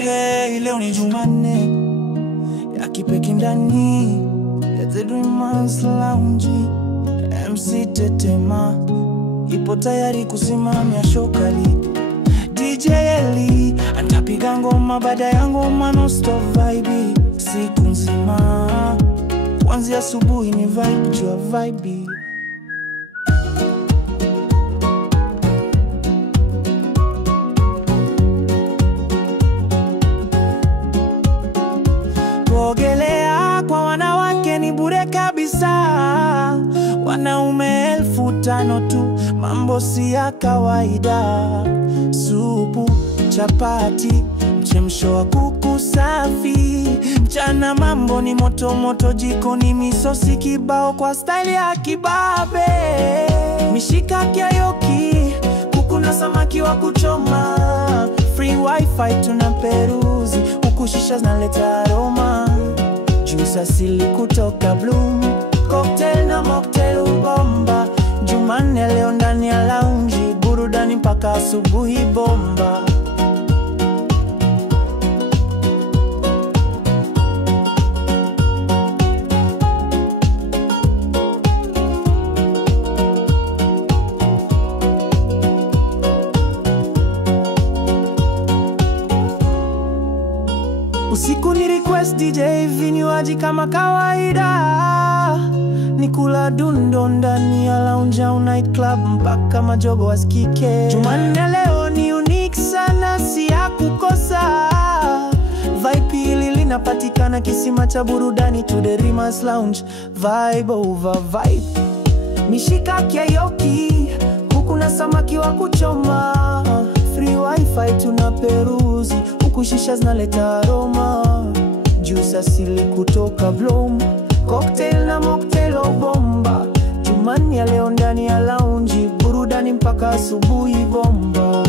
Hey, leo ni Jumanne ya kipekee ndani ya The Dreamers Lounge. MC Tetema ipo tayari kusimamia show kali. DJ Eli atapiga ngoma baada ya ngoma, no stop vibe siku nzima, kuanzia asubuhi ni vibe jua vibe. Kuogelea kwa wanawake ni bure kabisa, wanaume 1500 tu, mambo si ya kawaida. Supu, chapati, mchemsho wa kuku safi, mchana mambo ni moto moto jikoni, misosi kibao kwa style ya kibabe. Mishikaki ya yoki, kuku na samaki wa kuchoma, free wifi tunaperuzi, huku shisha zinaleta aroma. Juice asili kutoka Bloom, cocktail na mocktail bomba. Jumanne leo ndani ya lounge, burudani mpaka asubuhi bomba. Usiku ni request DJ, vinywaji kama kawaida, nikula dundo ndani ya lounge au night club mpaka majogo wasikike. Jumanne leo ni unique sana, si ya kukosa. Vibe hili linapatikana kisima cha burudani, to The Dreamers Lounge, vibe over vibe. Mishikaki ya yoki, kuku na samaki wa kuchoma, free wifi tunaperuzi, huku shisha zinaleta aroma. Juice asili kutoka Bloom, cocktail na mocktail bomba. Jumanne leo ndani ya lounge, burudani mpaka asubuhi bomba.